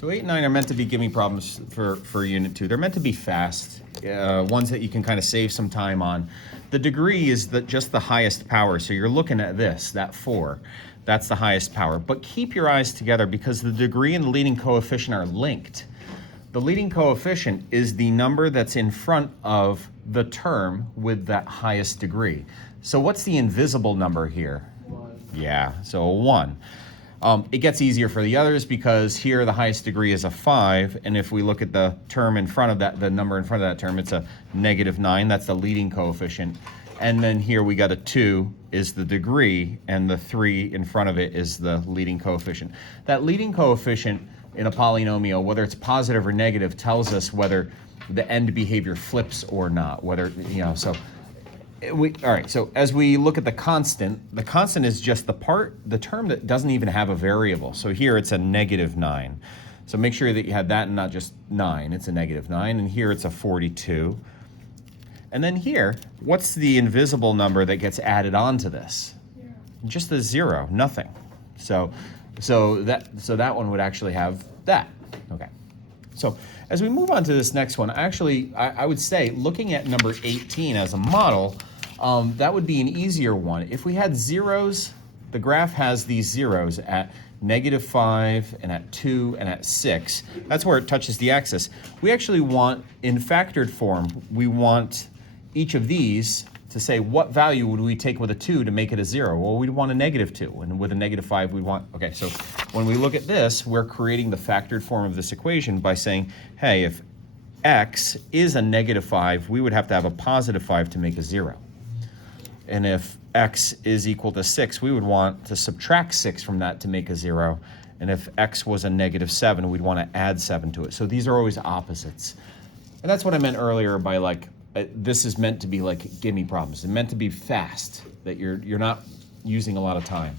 So 8 and 9 are meant to be gimme problems for Unit 2. They're meant to be fast, ones that you can kind of save some time on. The degree is just the highest power, so you're looking at this, that 4. That's the highest power. But keep your eyes together because the degree and the leading coefficient are linked. The leading coefficient is the number that's in front of the term with that highest degree. So what's the invisible number here? 1. Yeah, so a 1. It gets easier for the others because here the highest degree is a 5, and if we look at the term in front of that, the number in front of that term, it's a -9. That's the leading coefficient. And then here we got a 2 is the degree, and the 3 in front of it is the leading coefficient. That leading coefficient in a polynomial, whether it's positive or negative, tells us whether the end behavior flips or not. Whether, so all right, so as we look at the constant is just the term that doesn't even have a variable. So here it's a -9. So make sure that you had that and not just 9. It's a -9, and here it's a 42. And then here, what's the invisible number that gets added onto this? 0. Just a 0, nothing. So that one would actually have that. Okay. So as we move on to this next one, actually, I would say looking at number 18 as a model, that would be an easier one. If we had zeros, the graph has these zeros at -5 and at 2 and at 6. That's where it touches the axis. We actually want, in factored form, we want each of these to say what value would we take with a 2 to make it a 0? Well, we'd want a -2, and with a -5 we'd want, okay, so when we look at this, we're creating the factored form of this equation by saying, hey, if x is a -5, we would have to have a +5 to make a 0. And if x is equal to 6, we would want to subtract 6 from that to make a 0. And if x was a -7, we'd want to add 7 to it. So these are always opposites. And that's what I meant earlier by this is meant to be like gimme problems. It's meant to be fast, that you're not using a lot of time.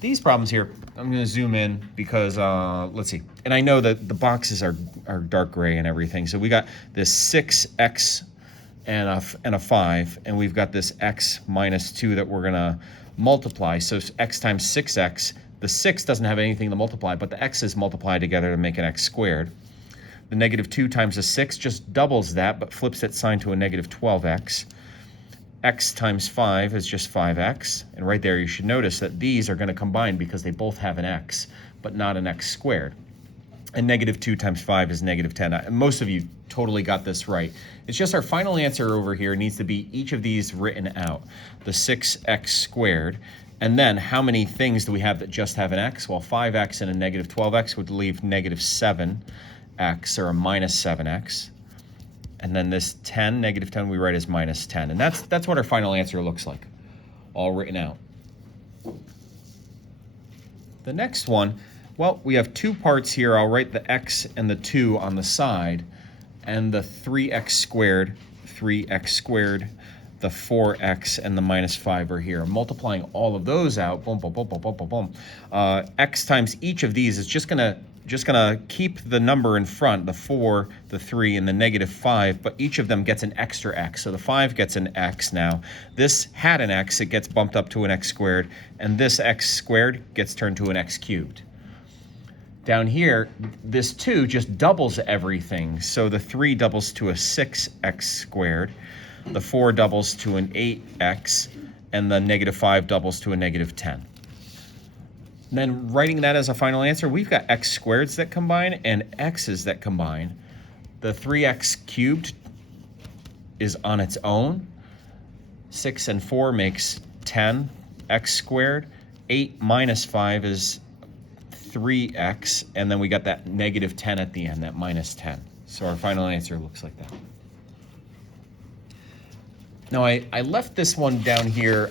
These problems here, I'm going to zoom in because, let's see. And I know that the boxes are dark gray and everything. So we got this 6x and a 5, and we've got this x minus 2 that we're going to multiply. So x times 6x, the 6 doesn't have anything to multiply, but the x's multiply together to make an x squared. The -2 times a 6 just doubles that, but flips its sign to a -12x. X times 5 is just 5x. And right there, you should notice that these are going to combine because they both have an x, but not an x squared. And -2 times 5 is -10. Most of you totally got this right. It's just our final answer over here needs to be each of these written out. The 6x squared. And then how many things do we have that just have an x? Well, 5x and a -12x would leave -7x or a -7x. And then this 10, -10, we write as -10. And that's what our final answer looks like, all written out. The next one, well, we have 2 parts here. I'll write the x and the 2 on the side, and the 3x squared, the 4x, and the -5 are here. Multiplying all of those out, boom, boom, boom, boom, boom, boom, boom. X times each of these is just gonna keep the number in front, the 4, the 3, and the -5, but each of them gets an extra x. So the 5 gets an x now. This had an x, it gets bumped up to an x squared, and this x squared gets turned to an x cubed. Down here, this 2 just doubles everything. So the 3 doubles to a 6x squared, the 4 doubles to an 8x, and the -5 doubles to a -10. Then writing that as a final answer, we've got x squareds that combine and x's that combine. The 3x cubed is on its own. 6 and 4 makes 10 x squared. 8 minus 5 is 3x, and then we got that -10 at the end, that -10. So our final answer looks like that. Now I left this one down here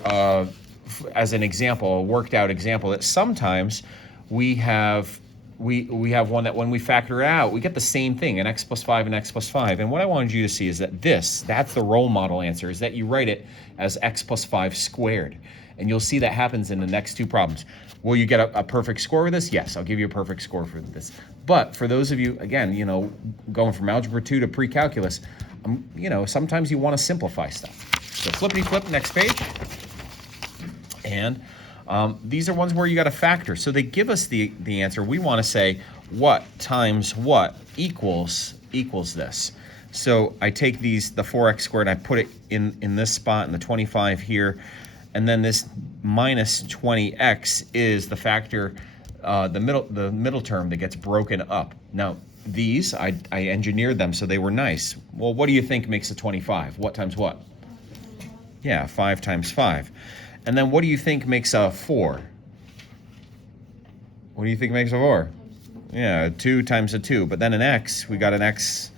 as an example, a worked out example, that sometimes we have one that when we factor it out, we get the same thing, an x plus 5 and x plus 5. And what I wanted you to see is that that's the role model answer, is that you write it as x plus 5 squared. And you'll see that happens in the next 2 problems. Will you get a perfect score with this? Yes, I'll give you a perfect score for this. But for those of you, again, going from Algebra 2 to pre-calculus, sometimes you want to simplify stuff. So flippity-flip, next page. And these are ones where you got to factor. So they give us the answer. We want to say, what times what equals this. So I take the 4x squared, and I put it in this spot, and the 25 here, and then this minus 20x is the factor, the middle term that gets broken up. Now, these, I engineered them so they were nice. Well, what do you think makes a 25? What times what? Yeah, 5 times 5. And then what do you think makes a 4? What do you think makes a 4? Yeah, 2 times a 2. But then an x, we got an x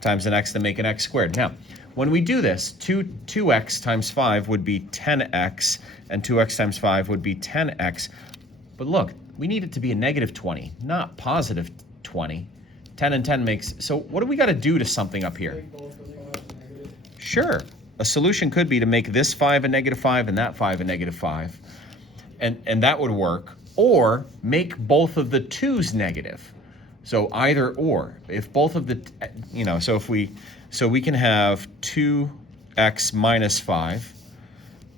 times an x to make an x squared. Now, when we do this, 2x times 5 would be 10x, and 2x times 5 would be 10x. But look, we need it to be a negative 20, not positive 20. 10 and 10 makes, so what do we got to do to something up here? Sure. A solution could be to make this 5 a negative 5 and that 5 a negative 5. And that would work. Or make both of the 2's negative. So either or. If both of the, so we can have 2x minus 5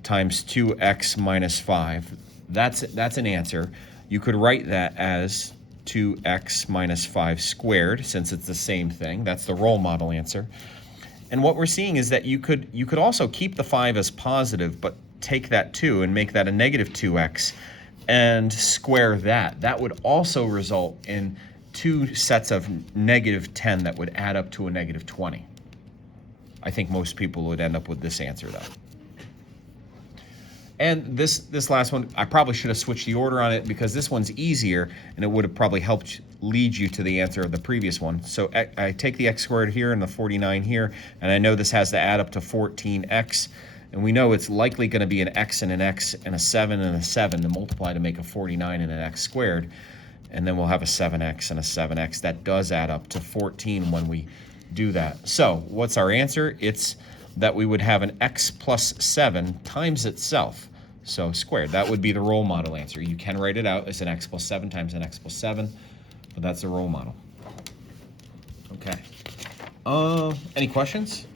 times 2x minus 5. That's an answer. You could write that as 2x minus 5 squared, since it's the same thing. That's the role model answer. And what we're seeing is that you could also keep the 5 as positive, but take that 2 and make that a negative 2x and square that. That would also result in 2 sets of negative 10 that would add up to a negative 20. I think most people would end up with this answer, though. And this last one, I probably should have switched the order on it because this one's easier and it would have probably helped lead you to the answer of the previous one. So I take the x squared here and the 49 here, and I know this has to add up to 14x. And we know it's likely going to be an x and a 7 and a 7 to multiply to make a 49 and an x squared. And then we'll have a 7x and a 7x. That does add up to 14 when we do that. So what's our answer? It's that we would have an x plus 7 times itself. So squared. That would be the role model answer. You can write it out as an x plus 7 times an x plus 7, but that's the role model. Okay. Any questions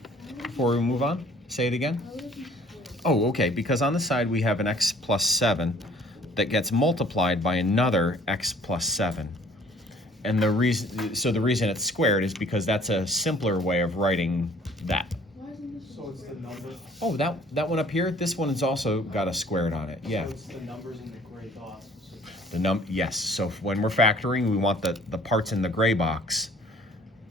before we move on? Say it again. Oh, okay, because on the side we have an x plus 7 that gets multiplied by another x plus 7. And the reason it's squared is because that's a simpler way of writing that. So it's the number. Oh, that one up here, this one has also got a squared on it. Yeah. So it's the numbers in the gray box. Yes, so when we're factoring, we want the parts in the gray box.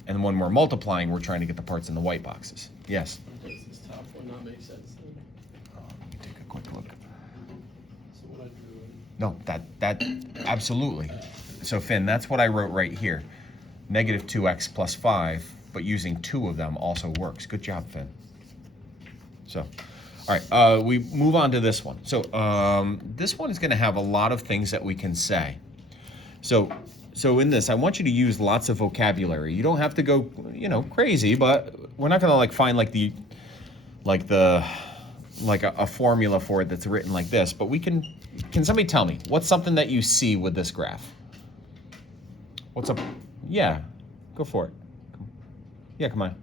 And when we're multiplying, we're trying to get the parts in the white boxes. Yes. Does this top one not make sense then? Let me take a quick look. So what I drew in. No, that absolutely. So Finn, that's what I wrote right here. Negative 2x plus 5, but using 2 of them also works. Good job, Finn. So, all right, we move on to this one. So this one is going to have a lot of things that we can say. So in this, I want you to use lots of vocabulary. You don't have to go, crazy, but we're not going to find a formula for it that's written like this. But we can somebody tell me what's something that you see with this graph? What's up? Yeah, go for it. Yeah, come on.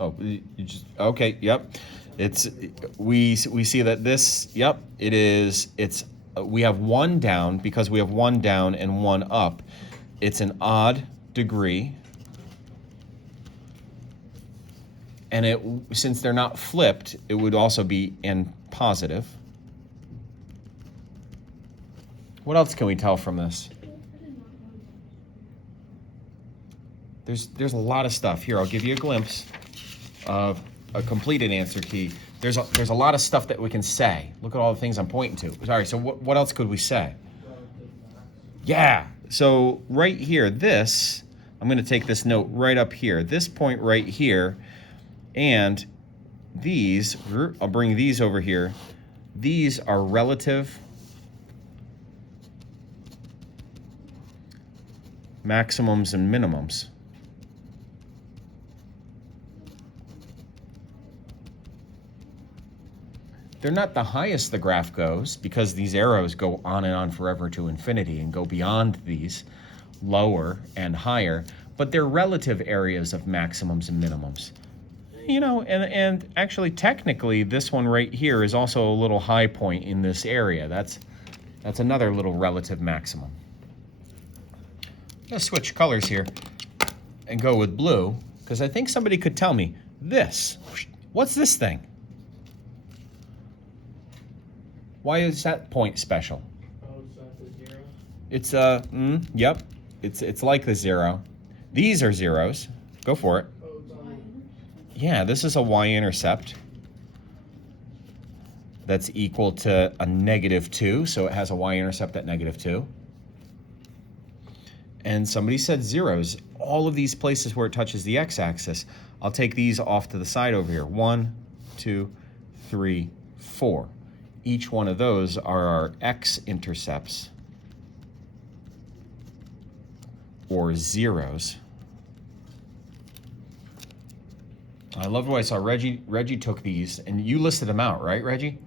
Oh, you just okay. Yep, we see that this. Yep, it is. We have 1 down because we have 1 down and 1 up. It's an odd degree, and since they're not flipped, it would also be in positive. What else can we tell from this? There's a lot of stuff here. I'll give you a glimpse of a completed answer key. There's a lot of stuff that we can say. Look at all the things I'm pointing to. Sorry, so what else could we say? Yeah, so right here, I'm going to take this note right up here. This point right here, and these, I'll bring these over here. These are relative maximums and minimums. They're not the highest the graph goes because these arrows go on and on forever to infinity and go beyond these, lower and higher, but they're relative areas of maximums and minimums. And actually technically this one right here is also a little high point in this area. That's another little relative maximum. Let's switch colors here and go with blue, because I think somebody could tell me this. What's this thing? Why is that point special? Oh, is that the zero? It's yep. It's like the zero. These are zeros. Go for it. Oh, it's on Yeah, this is a y-intercept that's equal to a -2, so it has a y-intercept at -2. And somebody said zeros. All of these places where it touches the x-axis, I'll take these off to the side over here. 1, 2, 3, 4. Each one of those are our x-intercepts, or zeros. I loved what I saw. Reggie took these, and you listed them out, right, Reggie?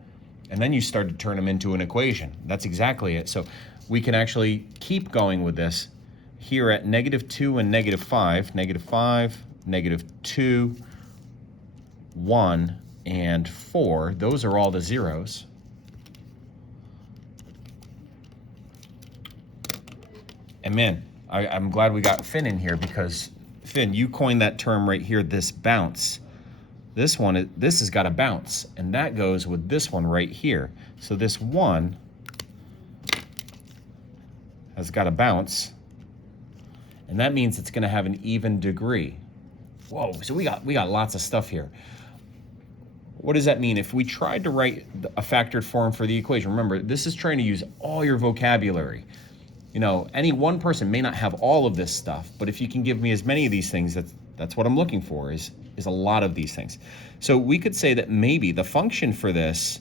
And then you started to turn them into an equation. That's exactly it. So we can actually keep going with this here at -2 and -5, -5, -2, 1, and 4. Those are all the zeros. And man, I'm glad we got Finn in here, because Finn, you coined that term right here, this bounce. This has got a bounce, and that goes with this one right here. So this 1 has got a bounce, and that means it's going to have an even degree. Whoa, so we got lots of stuff here. What does that mean? If we tried to write a factored form for the equation, remember, this is trying to use all your vocabulary. You know, any one person may not have all of this stuff, but if you can give me as many of these things, that's what I'm looking for, is a lot of these things. So we could say that maybe the function for this,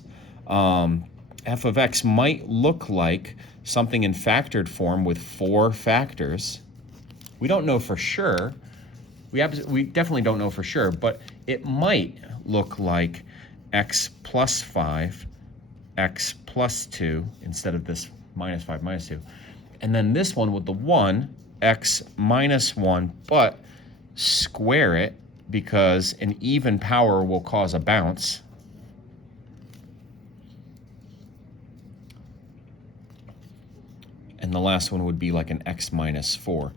f of x, might look like something in factored form with 4 factors. We don't know for sure. We definitely don't know for sure, but it might look like x plus 5, x plus 2, instead of this -5, -2. And then this one with the 1, x minus 1, but square it, because an even power will cause a bounce. And the last one would be like an x minus 4.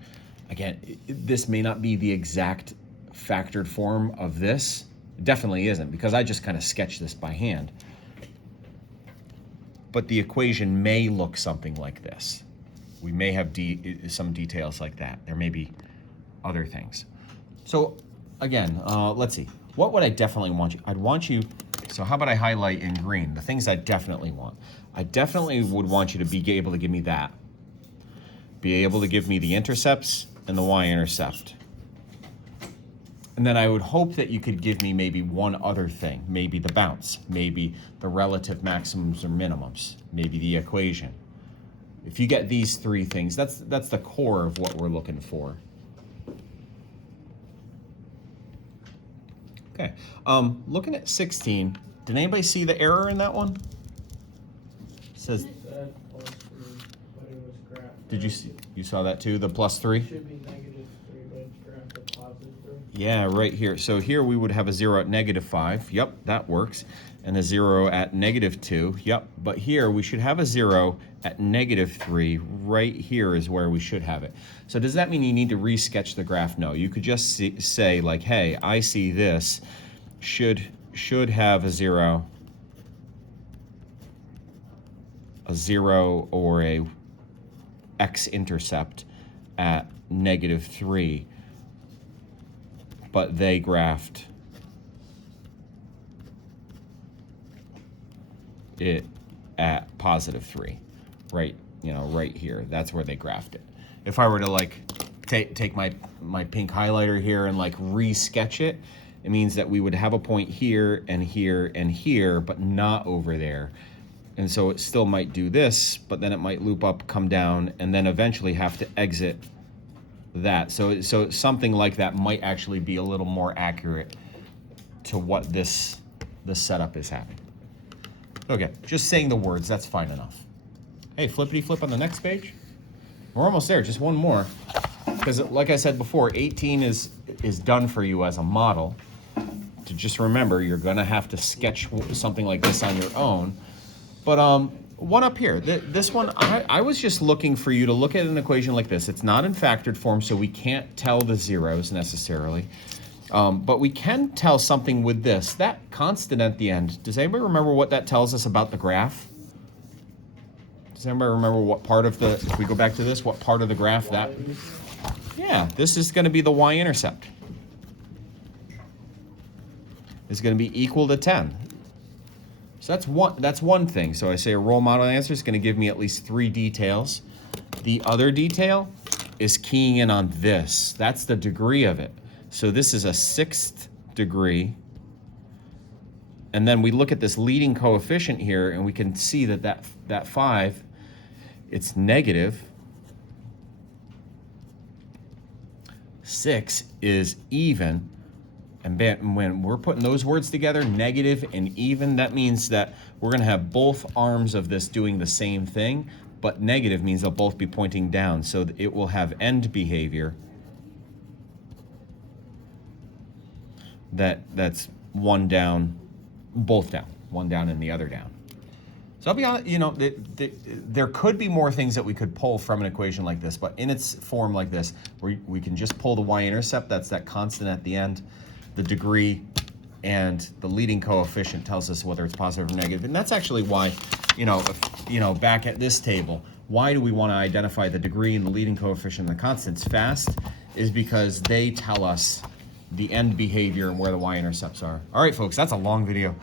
Again, this may not be the exact factored form of this. It definitely isn't, because I just kind of sketched this by hand. But the equation may look something like this. We may have some details like that. There may be other things. So again, let's see. What would I definitely want you? I'd want you, so how about I highlight in green the things I definitely want. I definitely would want you to be able to give me that. Be able to give me the intercepts and the y-intercept. And then I would hope that you could give me maybe one other thing, maybe the bounce, maybe the relative maximums or minimums, maybe the equation. If you get these 3 things, that's the core of what we're looking for. Okay, looking at 16, did anybody see the error in that one? It says, that plus 3, but it was graphed. did you see? You saw that too, the +3? It should be -3, but it's graphed at +3. Yeah, right here. So here we would have a 0 at -5. Yep, that works. And a 0 at -2. Yep, but here we should have a 0 at -3. Right here is where we should have it. So does that mean you need to resketch the graph? No, you could just say like, hey, I see this should have a 0 or a x-intercept at -3, but they graphed it at +3, right? You know, right here. That's where they graphed it. If I were to like take my pink highlighter here and like re-sketch it, it means that we would have a point here and here and here, but not over there. And so it still might do this, but then it might loop up, come down, and then eventually have to exit that. So something like that might actually be a little more accurate to what this setup is having. Okay, just saying the words, that's fine enough. Hey, flippity flip on the next page. We're almost there, just one more. Because like I said before, 18 is done for you as a model. To just remember, you're gonna have to sketch something like this on your own. But one up here. This one, I was just looking for you to look at an equation like this. It's not in factored form, so we can't tell the zeros necessarily. But we can tell something with this. That constant at the end, does anybody remember what that tells us about the graph? Does anybody remember what part of the, if we go back to this, what part of the graph that? Yeah, this is going to be the y-intercept. It's going to be equal to 10. So that's one thing. So I say a role model answer is going to give me at least 3 details. The other detail is keying in on this. That's the degree of it. So this is a 6th degree. And then we look at this leading coefficient here, and we can see that 5, it's negative. 6 is even. And when we're putting those words together, negative and even, that means that we're going to have both arms of this doing the same thing, but negative means they'll both be pointing down. So it will have end behavior that's one down, both down, one down and the other down. So I'll be honest, you know, there could be more things that we could pull from an equation like this, but in its form like this, we can just pull the y-intercept, that's that constant at the end, the degree, and the leading coefficient tells us whether it's positive or negative. And that's actually why, back at this table, why do we want to identify the degree and the leading coefficient and the constants fast? Is because they tell us the end behavior and where the y-intercepts are. All right, folks, that's a long video.